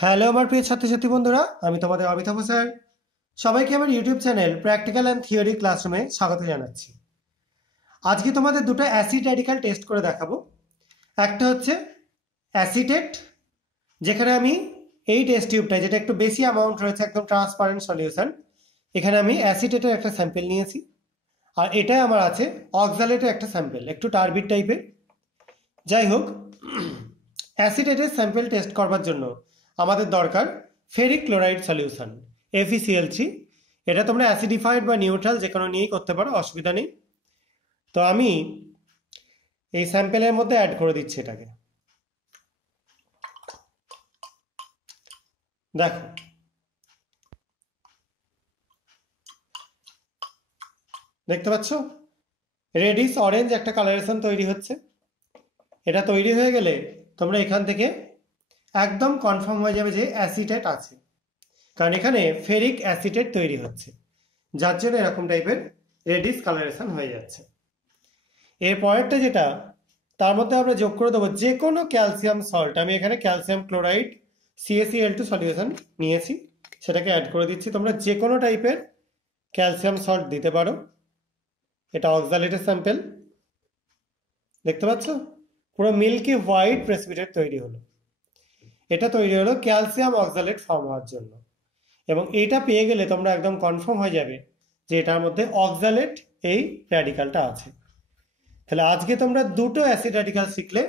Hello আমার প্রিয় ছাত্রছাত্রী বন্ধুরা, আমি তোমাদের অমিতাভ স্যার। সবাইকে আমার YouTube channel practical and theory ক্লাসরুমে স্বাগত জানাচ্ছি। আজকে তোমাদের দুটো অ্যাসিড র্যাডিক্যাল টেস্ট করে দেখাবো। একটা হচ্ছে অ্যাসিটেট, যেখানে আমি এই টেস্ট টিউবটা, যেটা একটু বেশি অ্যামাউন্ট রয়েছে, একদম ট্রান্সপারেন্ট সলিউশন, এখানে আমি অ্যাসিটেটের একটা স্যাম্পেল নিয়েছি। আর এটাই আমার আছে অক্সালেটের একটা স্যাম্পেল, একটু টার্বিড টাইপের। যাই হোক, অ্যাসিটেটের স্যাম্পেল টেস্ট করবার জন্য আমাদের দরকার ফেরিক ক্লোরাইড সলিউশন, FeCl3। এটা তোমরা অ্যাসিডিফাইড বা নিউট্রাল যে কোনো নিয়েই করতে পারো, অসুবিধা নেই। তো আমি এই স্যাম্পেলের মধ্যে অ্যাড করে দিচ্ছি এটাকে। দেখো, দেখতে পাচ্ছ রেডিশ অরেঞ্জ একটা কালারেশন তৈরি হচ্ছে। এটা তৈরি হয়ে গেলে তোমরা এখান থেকে একদম কনফার্ম হয়ে যাবে যে অ্যাসিটেট আছে, কারণ এখানে ফেরিক অ্যাসিটেট তৈরি হচ্ছে, যার জন্য এরকম টাইপের রেডিশ কালারেশন হয়ে যাচ্ছে। এর পরেরটা যেটা, তার মধ্যে আমরা যোগ করে দেবো যে কোনো ক্যালসিয়াম সল্ট। আমি এখানে ক্যালসিয়াম ক্লোরাইড CaCl2 সলিউশন নিয়েছি, সেটাকে অ্যাড করে দিচ্ছি। তোমরা যে কোনো টাইপের ক্যালসিয়াম সল্ট দিতে পারো। এটা অক্সালেটের স্যাম্পেল, দেখতে পাচ্ছ পুরো মিল্কি হোয়াইট প্রেসিপিটেট তৈরি হলো। এটা তৈরি হলো ক্যালসিয়াম অক্সালেট ফর্ম হওয়ার জন্য। এবং এটা পেয়ে গেলে তোমরা একদম কনফার্ম হয়ে যাবে যে এটার মধ্যে অক্সালেট এই র্যাডিক্যালটা আছে। তাহলে আজকে তোমরা দুটো অ্যাসিড র্যাডিক্যাল শিখলে।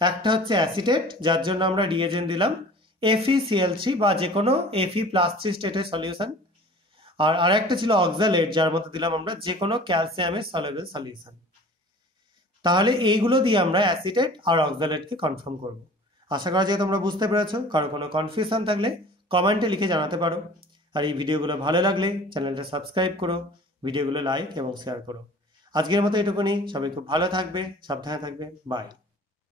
একটা হচ্ছে অ্যাসিটেট, যার জন্য আমরা রিএজেন্ট দিলাম FeCl3 বা যে কোনো Fe+3 স্টেটের সলিউশন। আর আরেকটা ছিল অক্সালেট, যার মধ্যে দিলাম আমরা যে কোনো ক্যালসিয়ামের সলিউবল সলিউশন। তাহলে এইগুলো দিয়ে আমরা অ্যাসিটেট আর অক্সালেটকে কনফার্ম করব। আশা করা যায় তোমরা বুঝতে পেরেছো। কারো কোনো কনফিউশন থাকলে কমেন্টে লিখে জানাতে পারো। আর এই ভিডিওগুলো ভালো লাগলে চ্যানেলটা সাবস্ক্রাইব করো, ভিডিওগুলো লাইক এবং শেয়ার করো। আজকের মতো এটুকুনি। সবাই খুব ভালো থাকবে, সাবধানে থাকবে। বাই।